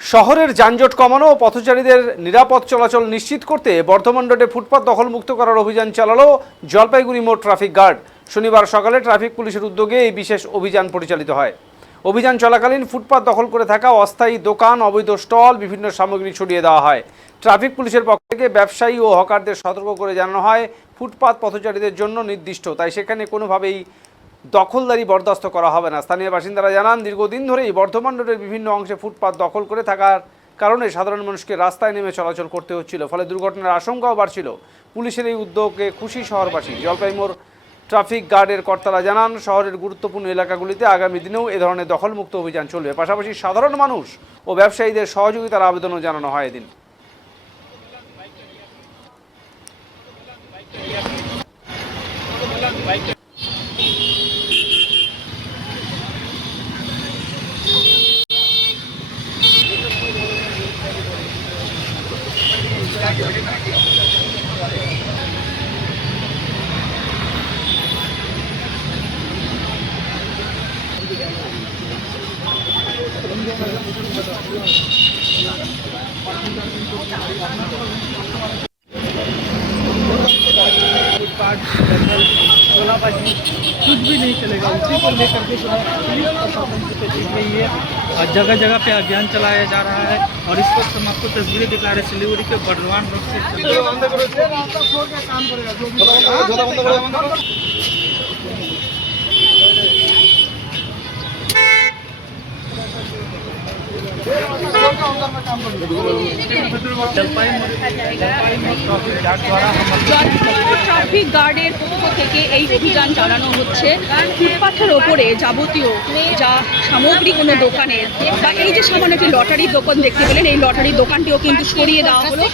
শহরের যানজট কমানো ও পথচারীদের নিরাপদ চলাচল নিশ্চিত করতে বর্ধমান রোডে ফুটপাত দখলমুক্ত করার অভিযান চালালো জলপাইগুড়ি মোড় ট্রাফিক গার্ড। শনিবার সকালে ট্রাফিক পুলিশের উদ্যোগে এই বিশেষ অভিযান পরিচালিত হয়। অভিযান চলাকালীন ফুটপাত দখল করে থাকা অস্থায়ী দোকান, অবৈধ স্টল, বিভিন্ন সামগ্রী ছড়িয়ে দেওয়া হয়। ট্রাফিক পুলিশের পক্ষ থেকে ব্যবসায়ী ও হকারদের সতর্ক করে জানানো হয় ফুটপাত পথচারীদের জন্য নির্দিষ্ট, তাই সেখানে কোনোভাবেই দখলদারি বরদাস্ত করা হবে না। স্থানীয় বাসিন্দারা জানান, দীর্ঘদিন ধরেই বর্ধমান রোডের বিভিন্ন অংশে ফুটপাত দখল করে থাকার কারণে সাধারণ মানুষকে রাস্তায় নেমে চলাচল করতে হচ্ছিল, ফলে দুর্ঘটনার আশঙ্কাও বাড়ছিল। পুলিশের এই উদ্যোগে খুশি শহরবাসী। জলপাইগুড়ি ট্রাফিক গার্ডের কর্তারা জানান, শহরের গুরুত্বপূর্ণ এলাকাগুলিতে আগামী দিনেও এ ধরনের দখলমুক্ত অভিযান চলবে। পাশাপাশি সাধারণ মানুষ ও ব্যবসায়ীদের সহযোগিতার আবেদনও জানানো হয় এদিন। कुछ भी नहीं चलेगा, उसी को लेकर के पुलिस प्रशासन की देख रही है और जगह जगह पे अभियान चलाया जा रहा है। और इस वक्त हम आपको तस्वीरें दिखा रहे हैं सिलीगुड़ी के बर्धमान रोड ট্রাফিক গার্ডের পক্ষ থেকে এই অভিযান চালানো হচ্ছে। ফুটপাথের ওপরে যাবতীয় যা সামগ্রী কোনো দোকানের বা এই যে সামান্য একটি লটারির দোকান দেখতে পেলেন, এই লটারির দোকানটিও কিন্তু সরিয়ে দেওয়া হলো।